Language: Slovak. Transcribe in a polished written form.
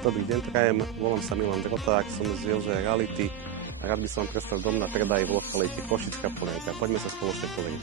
Dobrý deň, prajem, volám sa Milan Droták, som z Jože Reality a rád by som predstavil dom na predaj v lokalite Košická Polianka. Poďme sa spoločne pozrieť.